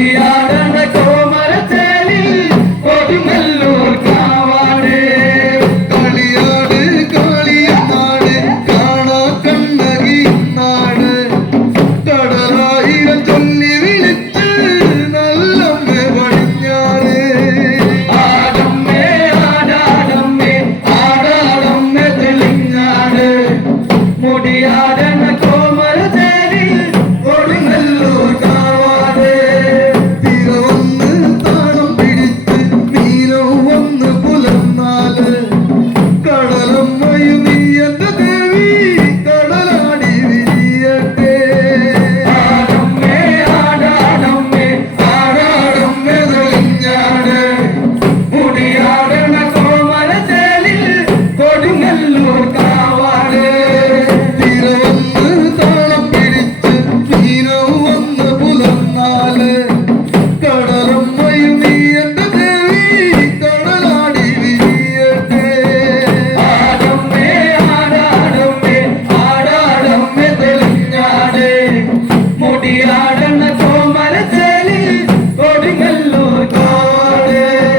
Yeah.